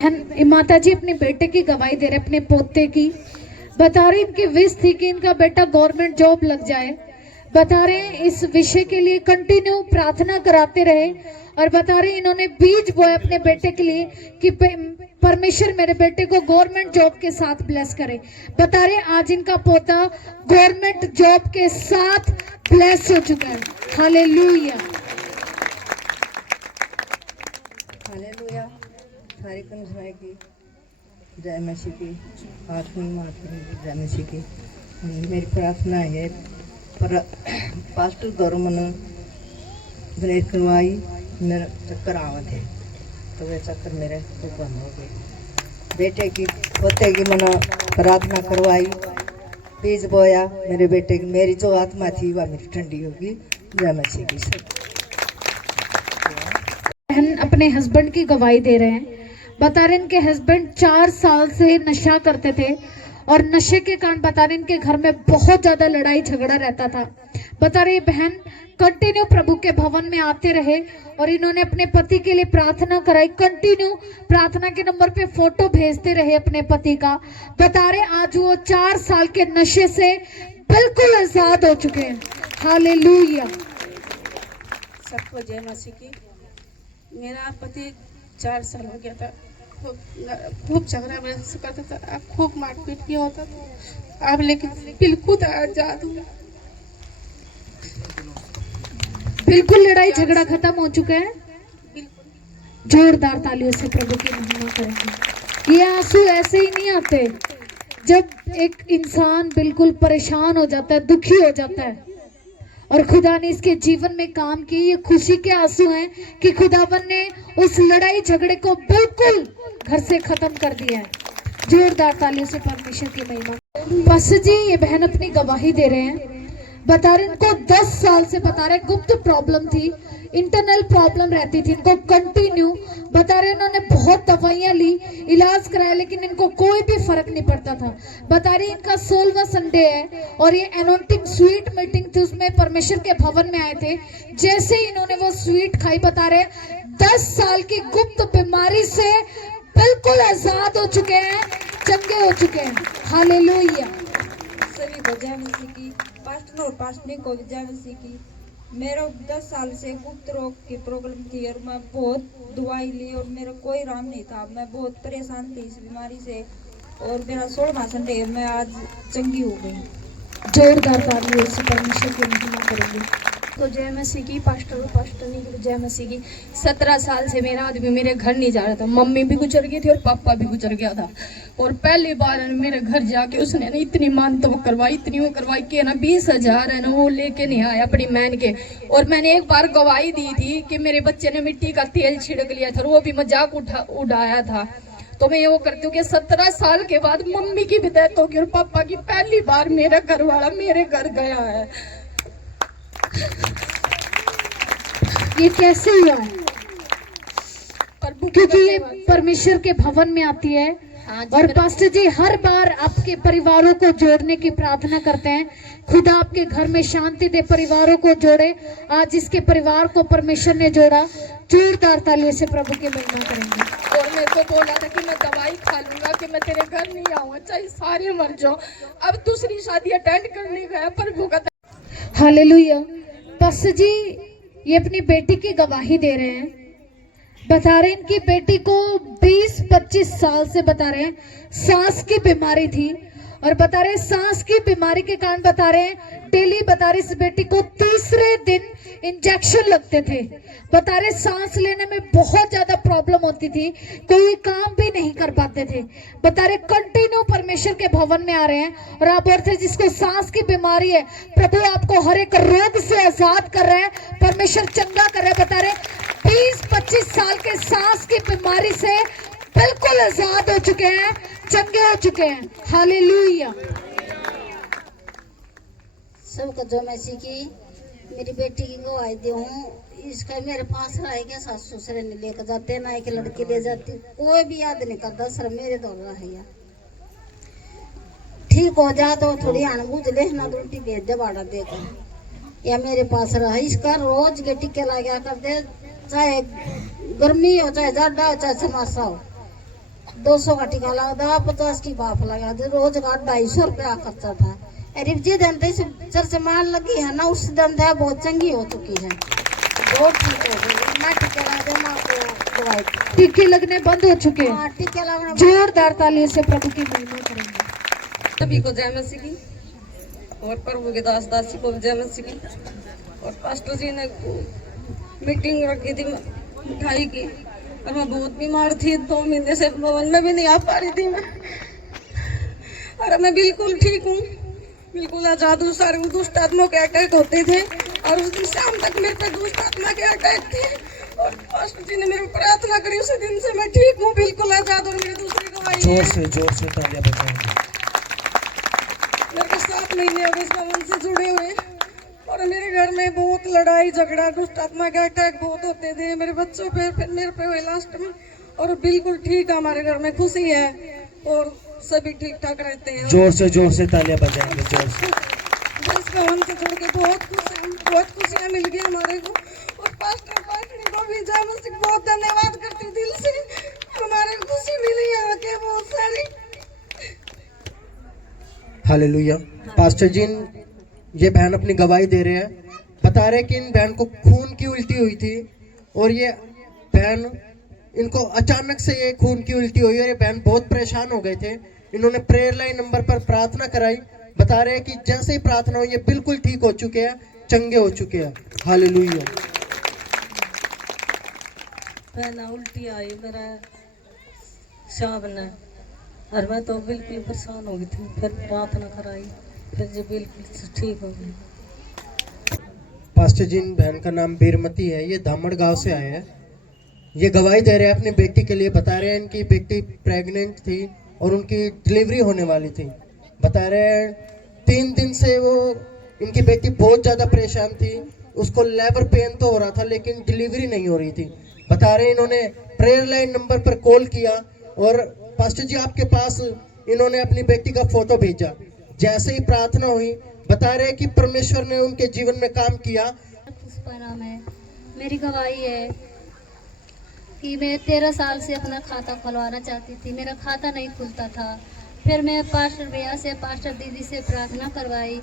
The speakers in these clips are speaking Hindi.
माता जी अपने बेटे की गवाही दे रहे, अपने पोते की। बता रहे इनकी विश थी कि इनका बेटा गवर्नमेंट जॉब लग जाए। बता रहे हैं इस विषय के लिए कंटिन्यू प्रार्थना कराते रहे और बता रहे इन्होंने बीज बोया अपने बेटे के लिए कि परमेश्वर मेरे बेटे को गवर्नमेंट जॉब के साथ ब्लेस करे। बता रहे आज इनका पोता गवर्नमेंट जॉब के साथ ब्लेस हो चुका है। Hallelujah hallelujah. सारी कंजनाई की जय मसीह की, आत्मी माता की जय मसीह की। मेरी प्रार्थना है पर पास्टर गौरव मनो ब्रेक करवाई, मेरा चक्कर आवा थे तो वे चक्कर मेरे तो बंद हो गए। बेटे की पोते की मनो प्रार्थना करवाई, बीज बोया मेरे बेटे की, मेरी जो आत्मा थी वह मेरी ठंडी होगी। जय मसीह की। बहन अपने हस्बैंड की गवाही दे रहे हैं। बता रहे इनके हस्बैंड 4 साल से नशा करते थे और नशे के कारण बता रहे इनके घर में बहुत ज्यादा लड़ाई झगड़ा रहता था। बता रहे बहन कंटिन्यू प्रभु के भवन में आते रहे और इन्होंने अपने पति के लिए प्रार्थना कराई। कंटिन्यू प्रार्थना के नंबर पे फोटो भेजते रहे अपने पति का। बता रहे आज वो 4 साल के नशे से बिल्कुल आजाद हो चुके हैं। हालेलुया। सबको जय मसीह की। मेरा पति 4 साल हो गया था, खूब झगड़ा मेरे से करता था, अब खूब मारपीट भी होता था। अब लेकिन बिल्कुल आजाद हूँ। बिल्कुल लड़ाई झगड़ा खत्म हो चुका है। जोरदार तालियों से प्रभु की महिमा करेंगे। ये आंसू ऐसे ही नहीं आते। जब एक इंसान बिल्कुल परेशान हो जाता है, दुखी हो जाता है और खुदा ने इसके जीवन में काम किए, ये खुशी के आंसू हैं कि खुदावन ने उस लड़ाई झगड़े को बिल्कुल घर से खत्म कर दिया है। जोरदार तालियों से परमेश्वर की महिमा। बस जी ये बहन अपनी गवाही दे रहे हैं। बता रहे इनको 10 साल से बता रहे गुप्त प्रॉब्लम थी, इंटरनल प्रॉब्लम रहती थी इनको कंटिन्यू। बता रहे इन्होंने बहुत दवाइयां ली, इलाज कराया, लेकिन इनको कोई भी फर्क नहीं पड़ता था। बता रही इनका 16वां संडे है और ये एनोंटिंग स्वीट मीटिंग थी, उसमें परमेश्वर के भवन में आए थे। जैसे ही इन्होंने वो स्वीट खाई बता रहे 10 साल की गुप्त बीमारी से बिल्कुल आजाद हो चुके हैं, चंगे हो चुके हैं। हालेलुया। सभी को जय मसीह की। पास्टर और पास्टनी को भी जय मसीह की। मेरा 10 साल से गुप्त रोग की प्रॉब्लम थी और मैं बहुत दवाई ली और मेरा कोई आराम नहीं था। मैं बहुत परेशान थी इस बीमारी से और मेरा 16वां संडे मैं आज चंगी हो गई। जोरदार तालियों से परमेश्वर की महिमा करेंगे। तो जय मसीह की। पास्टर और पास्टरनी को जय मसीह की। 17 साल से मेरा आदमी मेरे घर नहीं जा रहा था। मम्मी भी गुजर गई थी और पापा भी गुजर गया था। और पहली बार मेरे घर जाके उसने ना इतनी मानता करवाई, इतनी वो करवाई कि ना 20,000 है ना वो लेके नहीं आया अपनी मैन के। और मैंने एक बार गवाही दी थी कि मेरे बच्चे ने मिट्टी का तेल छिड़क लिया था, वो भी मजाक उड़ाया था। तो मैं ये वो करती हूँ कि 17 साल के बाद मम्मी की भी डेथ होगी और पापा की पहली बार मेरा घर वाला मेरे घर गया है। ये कैसे हुआ है? क्योंकि ये परमेश्वर के भवन में आती है और पास्टर जी हर बार आपके परिवारों को जोड़ने की प्रार्थना करते हैं। खुदा आपके घर में शांति दे, परिवारों को जोड़े। आज इसके परिवार को परमेश्वर ने जोड़ा। जोरदार तालियों से प्रभु की महिमा करेंगे। और मेरे को बोला था कि मैं दवाई खा लूंगा कि मैं तेरे घर नहीं आऊंगा चाहे सारे मर जाओ। अब दूसरी शादी अटेंड करने गया प्रभु का। हालेलुया। पास्टर जी ये अपनी बेटी की गवाही दे रहे हैं। बता रहे इनकी बेटी को 20-25 साल से बता रहे हैं सांस की बीमारी थी और बता रहे सांस की बीमारी के कारण बता रहे डेली बता रहे इस बेटी को तीसरे दिन इंजेक्शन लगते थे। बता रहे सांस लेने में बहुत ज्यादा प्रॉब्लम होती थी, कोई काम भी नहीं कर पाते थे। बता रहे कंटिन्यू परमेश्वर के भवन में आ रहे हैं और आप बोलते जिसको सांस की बीमारी है प्रभु आपको हर एक रोग से आजाद कर रहे हैं, परमेश्वर चंगा कर रहे हैं। बता रहे 20-25 साल के सांस की बीमारी से बिल्कुल आजाद हो चुके हैं, चंगे हो चुके हैं। हालेलुया। सबको जो मसीह की। मेरी बेटी की गवाही दी हूँ। इसका मेरे पास रहेगा, सास ससुर ने लेकर जाते ना, एक लड़की ले जाती, कोई भी याद नहीं करता सर मेरे दौड़ रहा है। ठीक हो जा तो थोड़ी अनबूझ ले ना, रोटी भेज दे बाड़ा देकर या मेरे पास रहा। इसका रोज के टिके लगा कर दे, चाहे गर्मी हो चाहे ज्यादा हो चाहे समासा हो। 200 का टीका लगा, 50 की बाप लगा दे, रोज का 250 रुपया खर्चा था। अरे जी धंधे से चर्च मान लगी है ना, उस धंधा बहुत चंगी हो चुकी है, बहुत ठीक हो गई ना। टीके लगा दे ना को दवाई, टीके लगने बंद हो चुके हैं। हाँ टीके लगने जोरदार तालियों से प्रभु की महिमा करेंगे। सभी को जय मसीह की और प्रभु के दास दासी को भी जय मसीह की। और पास्टर जी ने मीटिंग रखी थी मिठाई की, और मैं बहुत बीमार थी, 2 महीने से भवन में भी नहीं आ पा रही थी मैं। और मैं बिल्कुल ठीक हूँ, बिल्कुल आजाद हूँ। सारे दुष्ट आत्मा के अटैक होते थे, और उस दिन शाम तक मेरे पे दुष्ट आत्मा के अटैक थे, और पास्टर जी ने मेरे को प्रार्थना करी, उसी दिन से मैं ठीक हूँ, बिल्कुल आजाद। और मेरी दूसरी गवाही है, जोर से तालियां बजाएंगे। मेरे को 7 महीने हो गए इस भवन से जुड़े हुए, और मेरे घर में बहुत लड़ाई झगड़ा, दुष्ट आत्मा के अटैक बहुत होते थे मेरे बच्चों पे, फिर मेरे पे हुए लास्ट में। और बिल्कुल ठीक है, हमारे घर में खुशी है और सभी ठीक ठाक रहते हैं। जोर से तालियां बजाएंगे, जोर से। इस भवन से जुड़ के बहुत खुशियाँ मिल गई हमारे को। और पास्टर पास्टरी को भी जय मसीह बहुत धन्यवाद करती हूँ दिल से, हमारे को खुशी मिली यहाँ के बहुत सारी। हालेलुया। पास्टर जी ये बहन अपनी गवाही दे रहे हैं, बता रहे कि इन बहन को खून की उल्टी हुई थी, और ये बहन इनको अचानक से ये खून की उल्टी हुई, और ये बहन बहुत परेशान हो गए थे। इन्होंने प्रेयर लाइन नंबर पर प्रार्थना कराई, बता रहे हैं कि जैसे ही प्रार्थना हुई ये बिल्कुल ठीक हो चुके हैं, चंगे हो चुके हैं। हालेलुया। पहला उल्टी आई मेरा शाम ने, और मैं तो बिल्कुल परेशान हो गई थी, फिर प्रार्थना कराई, फिर जो बिल्कुल ठीक हो गई। पास्टर जी बहन का नाम बीरमती है, ये धामड़ गांव से आए हैं। ये गवाही दे रहे हैं अपनी बेटी के लिए, बता रहे हैं इनकी बेटी प्रेग्नेंट थी और उनकी डिलीवरी होने वाली थी। बता रहे हैं 3 दिन से वो इनकी बेटी बहुत ज़्यादा परेशान थी, उसको लेबर पेन तो हो रहा था लेकिन डिलीवरी नहीं हो रही थी। बता रहे हैं इन्होंने प्रेयर लाइन नंबर पर कॉल किया, और पास्टर जी आपके पास इन्होंने अपनी बेटी का फोटो भेजा। जैसे ही प्रार्थना हुई, बता रहे हैं कि परमेश्वर ने उनके जीवन में काम किया। पुष्पा नाम है, मेरी गवाही है कि मैं 13 साल से अपना खाता खुलवाना चाहती थी, मेरा खाता नहीं खुलता था। फिर मैं पास्टर भैया से, पास्टर दीदी से प्रार्थना करवाई,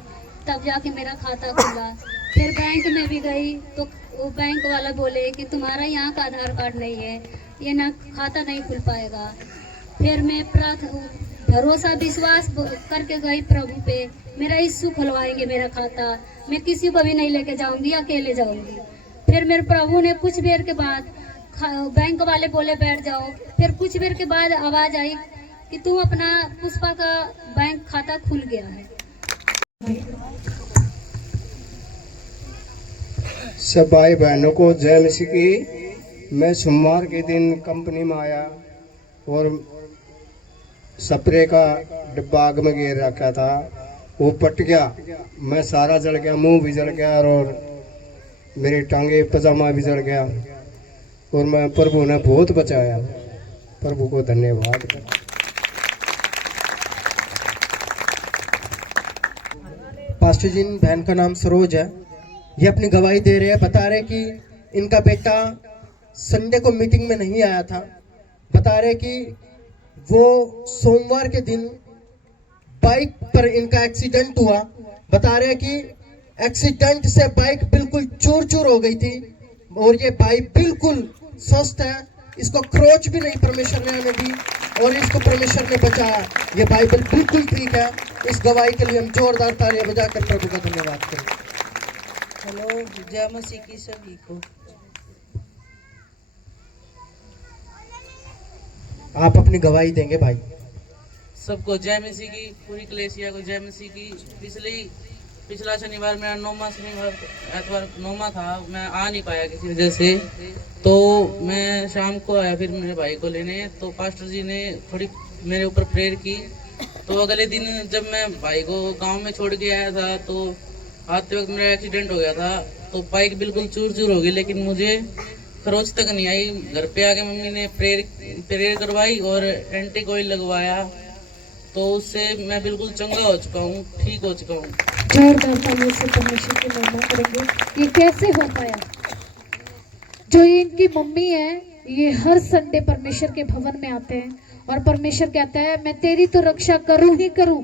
तब जाके मेरा खाता खुला। फिर बैंक में भी गई तो वो बैंक वाला बोले कि तुम्हारा यहाँ का आधार कार्ड नहीं है, ये ना खाता नहीं खुल पाएगा। फिर मैं भरोसा विश्वास करके गई प्रभु पे, मेरा यीशु खुलवाएंगे मेरा खाता, मैं किसी को भी नहीं लेके जाऊंगी, अकेले जाऊंगी। फिर मेरे प्रभु ने कुछ देर के बाद, बैंक वाले बोले बैठ जाओ, फिर कुछ देर के बाद आवाज आई कि तुम अपना पुष्पा का बैंक खाता खुल गया है। सब भाई बहनों को जय मसीह की। मैं सोमवार के दिन कंपनी में आया और स्प्रे का डिब्बा आग में गिर रखा था, वो पट गया, मैं सारा जल गया, मुंह भी जल गया और मेरी टांगे पजामा भी जल गया, और मैं प्रभु ने बहुत बचाया, प्रभु को धन्यवाद। पास्टर जी बहन का नाम सरोज है, ये अपनी गवाही दे रहे हैं, बता रहे कि इनका बेटा संडे को मीटिंग में नहीं आया था। बता रहे कि वो सोमवार के दिन बाइक पर इनका एक्सीडेंट हुआ। बता रहे कि एक्सीडेंट से बाइक बिल्कुल चूर चूर हो गई थी, और ये बाइक बिल्कुल स्वस्थ है, इसको क्रोच भी नहीं परमेश्वर ने हमें दी, और इसको परमेश्वर ने बचाया। ये बाइबल बिल्कुल ठीक है। इस गवाही के लिए हम जोरदार तालियां बजाकर प्रभु का धन्यवाद करें। हेलो, जय मसीह की सभी को। आप अपनी गवाही देंगे भाई। सबको जय मसीह की, पूरी कलेसिया को जय मसीह की। पिछला शनिवार मेरा 9वां शनिवार एतवार 9वां था, मैं आ नहीं पाया किसी वजह से, तो मैं शाम को आया फिर मेरे भाई को लेने, तो पास्टर जी ने थोड़ी मेरे ऊपर प्रेयर की। तो अगले दिन जब मैं भाई को गांव में छोड़ के आया था, तो आते वक्त मेरा एक्सीडेंट हो गया था, तो बाइक बिल्कुल चूर चूर हो गई, लेकिन मुझे खरोच तक नहीं आई। घर पे आके मम्मी ने प्रेयर करवाई और एंटी ऑयल लगवाया, तो उससे मैं बिल्कुल चंगा हो चुका हूँ, ठीक हो चुका हूँ। जोरदार तालियों से परमेश्वर की महिमा करेंगे। ये कैसे हो पाया? जो ये इनकी मम्मी है, ये हर संडे परमेश्वर के भवन में आते हैं और परमेश्वर कहता है मैं तेरी तो रक्षा करूं ही करूं,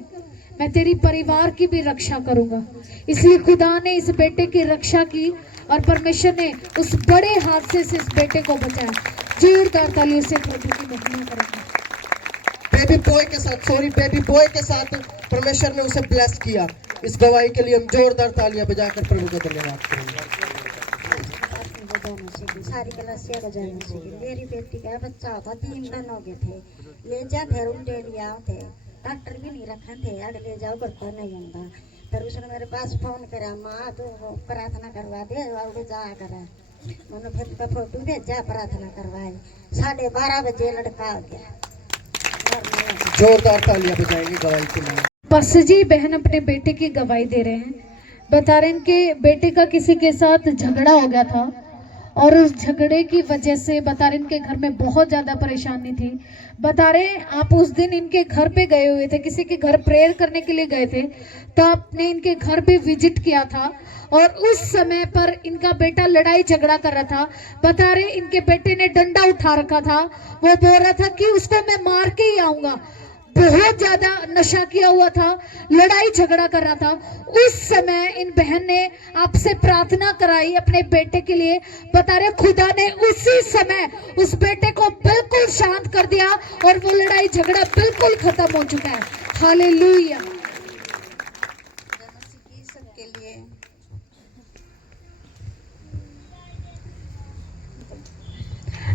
मैं तेरी परिवार की भी रक्षा करूंगा। इसलिए खुदा ने इस बेटे की रक्षा की और परमेश्वर ने उस बड़े हादसे से इस बेटे को बचाया। जोरदार तालियों से प्रभु की महिमा करेंगे। बेबी बॉय के साथ परमेश्वर ने उसे ब्लेस किया। इस गवाही के लिए हम जोरदार तालियां बजाकर प्रभु का धन्यवाद करेंगे। सारी कलसिया को जन्म से मेरी बेटी का बच्चा होता 3 दिन हो गए थे, ले जा घर उल्टे लिया थे, डॉक्टर भी नहीं रखे थे, अड़ ले जाओ घर पर नहीं होता। फिर उसने मेरे पास फोन करा, माँ तू प्रार्थना करवा दे और जा करा। मैंने फिर तो फोटो भेजा, प्रार्थना करवाए। 12:30 बजे लड़का आ गया। जोरदार तालियां बजाएंगे गवाही के लिए। पास्टर जी बहन अपने बेटे की गवाही दे रहे हैं, बता रहे हैं कि बेटे का किसी के साथ झगड़ा हो गया था और उस झगड़े की वजह से बता रहे इनके घर में बहुत ज्यादा परेशानी थी। बता रहे आप उस दिन इनके घर पे गए हुए थे, किसी के घर प्रेयर करने के लिए गए थे, तो आपने इनके घर पे विजिट किया था और उस समय पर इनका बेटा लड़ाई झगड़ा कर रहा था। बता रहे इनके बेटे ने डंडा उठा रखा था, वो बोल रहा था कि उसको मैं मार के ही आऊंगा। बहुत ज्यादा नशा किया हुआ था, लड़ाई झगड़ा कर रहा था। उस समय इन बहन ने आपसे प्रार्थना कराई अपने बेटे के लिए। बता रहे खुदा ने उसी समय उस बेटे को बिल्कुल शांत कर दिया और वो लड़ाई झगड़ा बिल्कुल खत्म हो चुका है। हालेलुया। सबके लिए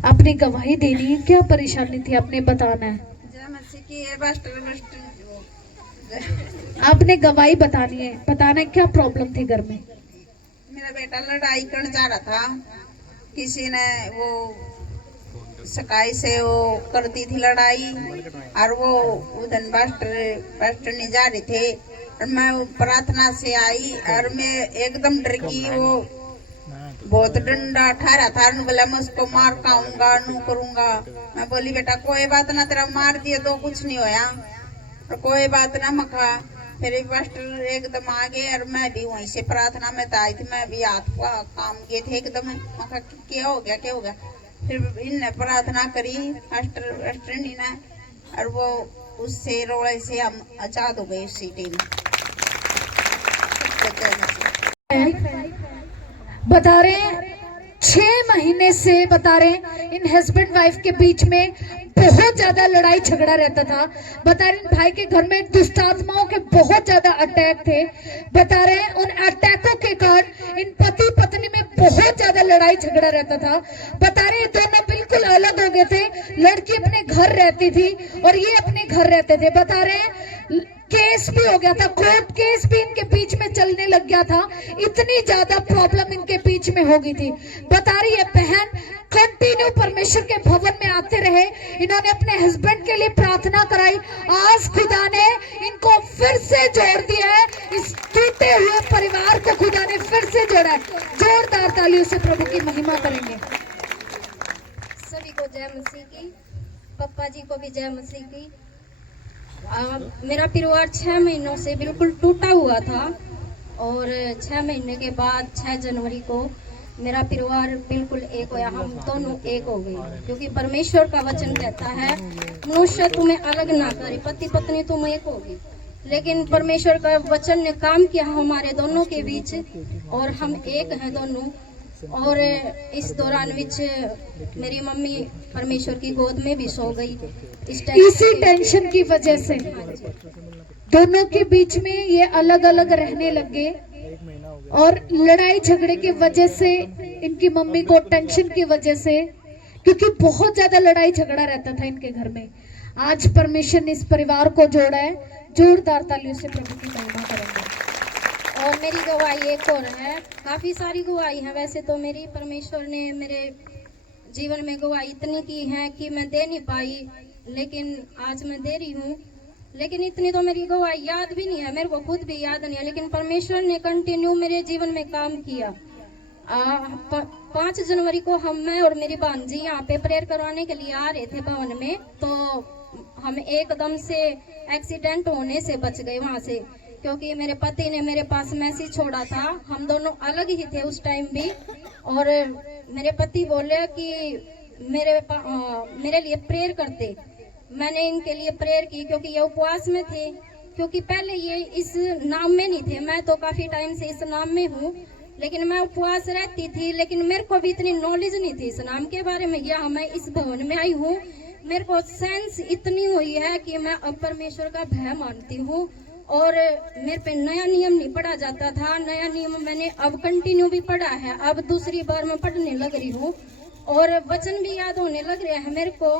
अपनी गवाही देनी है, क्या परेशानी थी आपने बताना है, आपने गवाही बतानी है, बताना है क्या प्रॉब्लम थी घर में। मेरा बेटा लड़ाई करने जा रहा था, किसी ने वो सकाई से वो करती थी लड़ाई और वो उधर पास्टर नहीं जा रहे थे और मैं प्रार्थना से आई और मैं एकदम डर गई। वो बहुत डंडा उठा रहा था, बोला मैं उसको मार खाऊंगा नू करूंगा। मैं बोली बेटा कोई बात ना, तेरा मार दिए तो कुछ नहीं होया और कोई बात ना मखा। फिर पास्टर एकदम आ गए और मैं भी वहीं से प्रार्थना में आई थी, मैं भी हाथ काम किए थे एकदम। मखा क्या हो गया। फिर इनने प्रार्थना करी पास्टर ने और वो उससे रोड़े से हम आजाद हो गए उसी टाइम। बता रहे हैं 6 महीने से बता रहे हैं इन हस्बैंड वाइफ के बीच में बहुत ज्यादा लड़ाई झगड़ा रहता था। बता रहे भाई के घर में दुष्ट आत्माओं के बहुत ज्यादा अटैक थे। बता रहे हैं उन अटैकों के कारण इन पति पत्नी में बहुत ज्यादा लड़ाई झगड़ा रहता था। बता रहे दोनों बिल्कुल अलग हो गए थे, लड़की अपने घर रहती थी और ये अपने घर रहते थे। बता रहे हैं केस भी हो गया था, कोर्ट केस भी इनके बीच में चलने लग गया था, इतनी ज्यादा प्रॉब्लम इनके बीच में हो गई थी। बता रही है बहन कंटिन्यू परमेश्वर के भवन में आते रहे, इन्होंने अपने हस्बैंड के लिए प्रार्थना कराई। आज खुदा ने इनको फिर से जोड़ दिया है, इस टूटे हुए परिवार को खुदा ने फिर से जोड़ा है। जोरदार तालियों से प्रभु की महिमा करेंगे। सभी को जय मसीह की, पप्पा जी को भी जय मसीह की। मेरा परिवार 6 महीनों से बिल्कुल टूटा हुआ था और 6 महीने के बाद 6 जनवरी को मेरा परिवार बिल्कुल एक होया, हम दोनों एक हो गए। क्योंकि परमेश्वर का वचन कहता है मनुष्य तुम्हें अलग ना करे, पति पत्नी तुम एक होगी। लेकिन परमेश्वर का वचन ने काम किया हमारे दोनों के बीच और हम एक हैं दोनों। और इस दौरान विच मेरी मम्मी परमेश्वर की गोद में भी सो गई। इसी टेंशन की वजह से दोनों के बीच में ये अलग अलग रहने लगे और लड़ाई झगड़े की वजह से इनकी मम्मी को टेंशन की वजह से, क्योंकि बहुत ज्यादा लड़ाई झगड़ा रहता था इनके घर में। आज परमेश्वर ने इस परिवार को जोड़ा है। जोरदार तालियों से प्रभु की महिमा करेंगे। और मेरी गवाही एक और है, काफ़ी सारी गवाही है वैसे तो मेरी। परमेश्वर ने मेरे जीवन में गवाही इतनी की है कि मैं दे नहीं पाई, लेकिन आज मैं दे रही हूँ। लेकिन इतनी तो मेरी गवाही याद भी नहीं है, मेरे को खुद भी याद नहीं है, लेकिन परमेश्वर ने कंटिन्यू मेरे जीवन में काम किया। 5 जनवरी को मैं और मेरी भांजी यहाँ पे प्रेयर करवाने के लिए आ रहे थे भवन में, तो हम एकदम से एक्सीडेंट होने से बच गए वहाँ से। क्योंकि मेरे पति ने मेरे पास मैसेज छोड़ा था, हम दोनों अलग ही थे उस टाइम भी। और मेरे पति बोले कि मेरे लिए प्रेयर करते। मैंने इनके लिए प्रेयर की क्योंकि ये उपवास में थे, क्योंकि पहले ये इस नाम में नहीं थे। मैं तो काफ़ी टाइम से इस नाम में हूँ, लेकिन मैं उपवास रहती थी, लेकिन मेरे को भी इतनी नॉलेज नहीं थी इस नाम के बारे में। यहाँ मैं इस भवन में आई हूँ, मेरे को सेंस इतनी हुई है कि मैं अब परमेश्वर का भय मानती हूँ। और मेरे पे नया नियम नहीं पढ़ा जाता था, नया नियम मैंने अब कंटिन्यू भी पढ़ा है। अब दूसरी बार मैं पढ़ने लग रही हूँ और वचन भी याद होने लग रहे हैं मेरे को।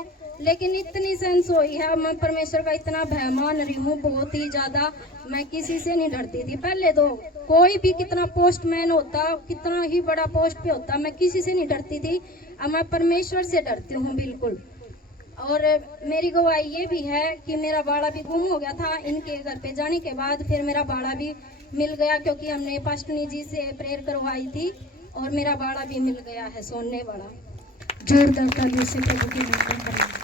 लेकिन इतनी सेंस हुई है, मैं परमेश्वर का इतना भय मान रही हूँ, बहुत ही ज्यादा। मैं किसी से नहीं डरती थी पहले तो। कोई भी कितना पोस्टमैन होता, कितना ही बड़ा पोस्ट पे होता, मैं किसी से नहीं डरती थी। अब मैं परमेश्वर से डरती हूँ बिल्कुल। और मेरी गवाही ये भी है कि मेरा बाड़ा भी गुम हो गया था। इनके घर पे जाने के बाद फिर मेरा बाड़ा भी मिल गया, क्योंकि हमने पास्टनी जी से प्रेयर करवाई थी और मेरा बाड़ा भी मिल गया है, सोने वाला। जोरदार तालियों से प्रभु की महिमा करें।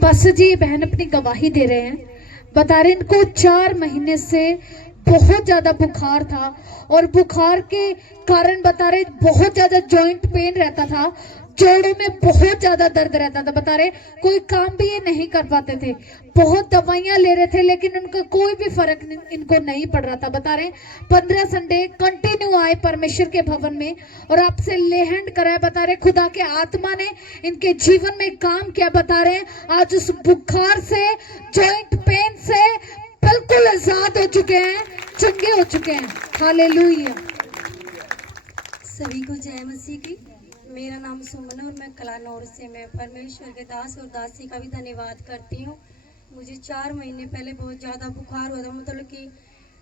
पास्टर जी बहन अपनी गवाही दे रहे हैं, बता रहे इनको 4 महीने से बहुत ज्यादा बुखार था और बुखार के कारण बता रहे बहुत ज्यादा जॉइंट पेन रहता था, जोड़ों में बहुत ज्यादा दर्द रहता था। बता रहे कोई काम भी ये नहीं कर पाते थे, बहुत दवाइयां ले रहे थे, लेकिन उनका कोई भी फर्क इनको नहीं पड़ रहा था। बता रहे 15 संडे कंटिन्यू आए परमेश्वर के भवन में और आपसे लेहंड कराए। बता रहे खुदा के आत्मा ने इनके जीवन में काम किया। बता रहे आज उस बुखार से, जॉइंट पेन से बिल्कुल आजाद हो चुके हैं, चंगे हो चुके हैं। हालेलुया। सभी को जय मसीह की। मेरा नाम सुमन है और मैं कलानौर से। मैं परमेश्वर के दास और दासी का भी धन्यवाद करती हूँ। मुझे 4 महीने पहले बहुत ज़्यादा बुखार हुआ था, मतलब कि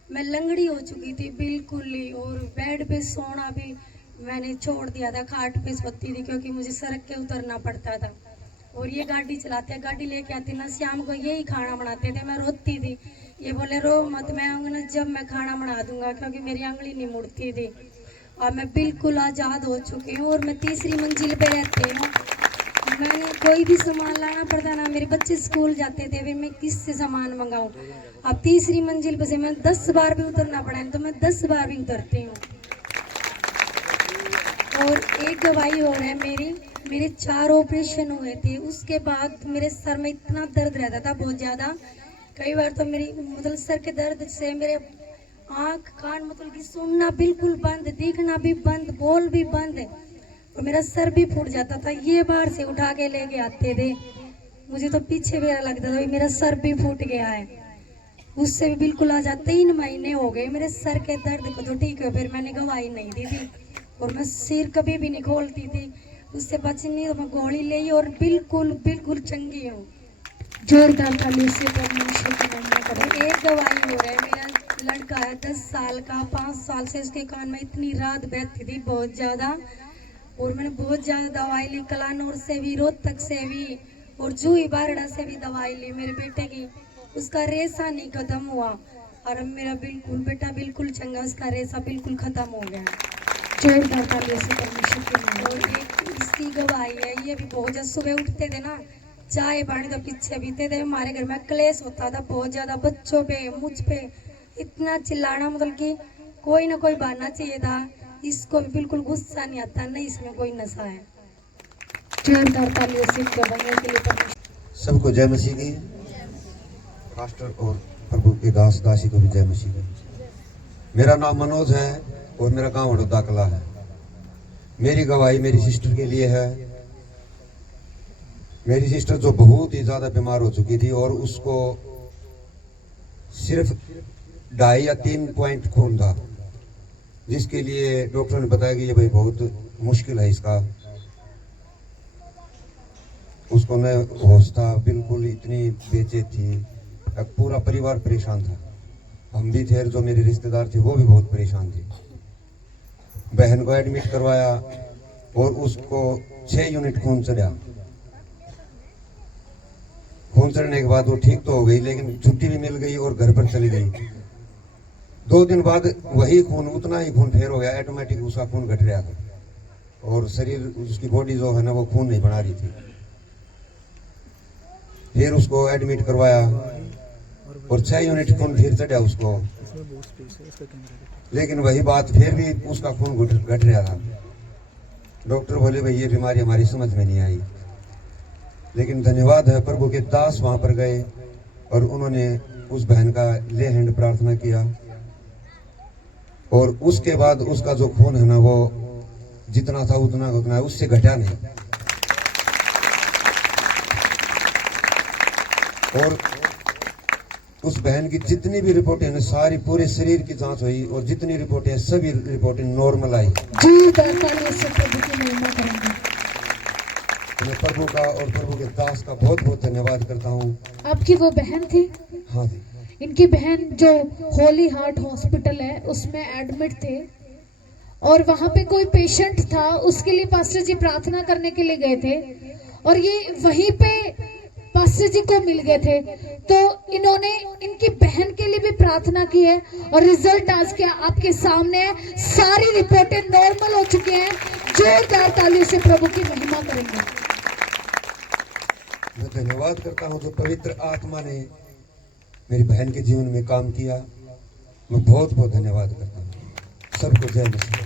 मैं लंगड़ी हो चुकी थी बिल्कुल ही, और बेड पे सोना भी मैंने छोड़ दिया था, खाट पे सोती थी क्योंकि मुझे सड़क के उतरना पड़ता था। और ये गाड़ी चलाते, गाड़ी लेके आती ना, शाम को यही खाना बनाते थे। मैं रोती थी, ये बोले रो मत, मैं आऊँगा ना जब मैं खाना बना दूंगा, क्योंकि मेरी आंगली नहीं मुड़ती थी। और मैं बिल्कुल आज़ाद हो चुकी हूँ और मैं 3री मंजिल पे रहती हूँ। मैंने कोई भी सामान लाना पड़ता ना, मेरे बच्चे स्कूल जाते थे, फिर मैं किससे सामान मंगाऊँ। अब 3री मंजिल पे से मैं 10 बार भी उतरना पड़ा है तो मैं 10 बार भी उतरती हूँ। और एक गवाही हो रहा है मेरे 4 ऑपरेशन हुए थे। उसके बाद मेरे सर में इतना दर्द रहता था बहुत ज़्यादा। कई बार तो मेरी मतलब सर के दर्द से मेरे आँख कान मतलब कि सुनना बिल्कुल बंद, दिखना भी बंद, बोल भी बंद है, और मेरा सर भी फूट जाता था। ये बाहर से उठा के लेके आते थे, मुझे तो पीछे मेरा लगता था मेरा सर भी फूट गया है। उससे भी बिल्कुल आ जाता। 3 महीने हो गए मेरे सर के दर्द को तो ठीक है, फिर मैंने गवाही नहीं दी थी और मैं सिर कभी भी नहीं खोलती थी। उससे बचनी तो मैं गोली ली और बिल्कुल चंगी हूँ। जोरदार तालियों से परमेश्वर की महिमा करें। एक गवाही हो रहा है, मेरा लड़का है 10 साल का, 5 साल से उसके कान में इतनी रात बहती थी बहुत ज़्यादा, और मैंने बहुत ज़्यादा दवाई ली, कलानौर से भी, रोहतक से भी और जूही बारड़ा से भी दवाई ली मेरे बेटे की। उसका रेशा नहीं खत्म हुआ और अब मेरा बेटा बिल्कुल चंगा, उसका रेशा बिल्कुल खत्म हो गया। जोरदार तालियों से परमेश्वर की महिमा। और एक इसकी गवाही है, ये भी बहुत ज़्यादा सुबह उठते थे ना, चाय पानी तो पीछे पीते थे। हमारे घर में क्लेश होता था बहुत ज़्यादा, बच्चों पे, मुझ पे इतना चिल्लाना, मतलब कि कोई ना कोई बहाना चाहिए था। इसको भी बिल्कुल गुस्सा नहीं आता, नहीं इसमें कोई नशा है। जोरदार तालियों से गवाहियों के लिए परमेश्वर। सबको जय मसीह की। पास्टर और प्रभु के दास दासी को भी जय मसीह की। मेरा नाम मनोज है और मेरा गांव हड़ौदा कला है। मेरी गवाही मेरी सिस्टर के लिए है। मेरी सिस्टर जो बहुत ही ज़्यादा बीमार हो चुकी थी और उसको सिर्फ 2.5 या 3 पॉइंट खून था, जिसके लिए डॉक्टर ने बताया कि ये भाई बहुत मुश्किल है इसका। उसको न होश था, बिल्कुल इतनी बेचैन थी, पूरा परिवार परेशान था। हम भी थे, जो मेरे रिश्तेदार थे वो भी बहुत परेशान थे। बहन को एडमिट करवाया और उसको 6 यूनिट खून चढ़ा। खून चढ़ने के बाद वो ठीक तो हो गई, लेकिन छुट्टी भी मिल गई और घर पर चली गई। 2 दिन बाद वही खून, उतना ही खून फेर हो गया, ऑटोमेटिक उसका खून घट रहा था और शरीर, उसकी बॉडी जो है ना वो खून नहीं बना रही थी। फिर उसको एडमिट करवाया और 6 यूनिट खून फिर चढ़ा उसको, लेकिन वही बात फिर भी उसका खून घट रहा था। डॉक्टर बोले भाई ये बीमारी हमारी समझ में नहीं आई, लेकिन धन्यवाद है प्रभु के दास वहां पर गए और उन्होंने उस बहन का ले हैंड प्रार्थना किया, और उसके बाद उसका जो खून है ना वो जितना था उतना उससे घटा नहीं। और उस बहन की जितनी भी रिपोर्टें हैं सारी पूरे शरीर की जांच हुई और जितनी रिपोर्टें सभी रिपोर्टें नॉर्मल आई। जोरदार तालियों से प्रभु की महिमा करेंगे। मैं प्रभु का और प्रभु के दास का बहुत बहुत धन्यवाद करता हूँ। आपकी वो बहन थी? हाँ जी। इनकी बहन जो होली हार्ट हॉस्पिटल है उसमें एडमिट थे और वहां पे कोई पेशेंट था, उसके लिए पास्टर जी प्रार्थना करने के लिए गए थे और ये वहीं पे पास्टर जी को मिल गए थे। तो इन्होंने इनकी बहन के लिए भी प्रार्थना की है और रिजल्ट आज के आपके सामने है। सारी रिपोर्टें नॉर्मल हो चुकी हैं। जोरदार तालियों से प्रभु की महिमा करेंगे। मैं धन्यवाद करता हूँ जो पवित्र आत्मा ने मेरी बहन के जीवन में काम किया। मैं बहुत बहुत धन्यवाद करता हूँ। सबको जय मसीह।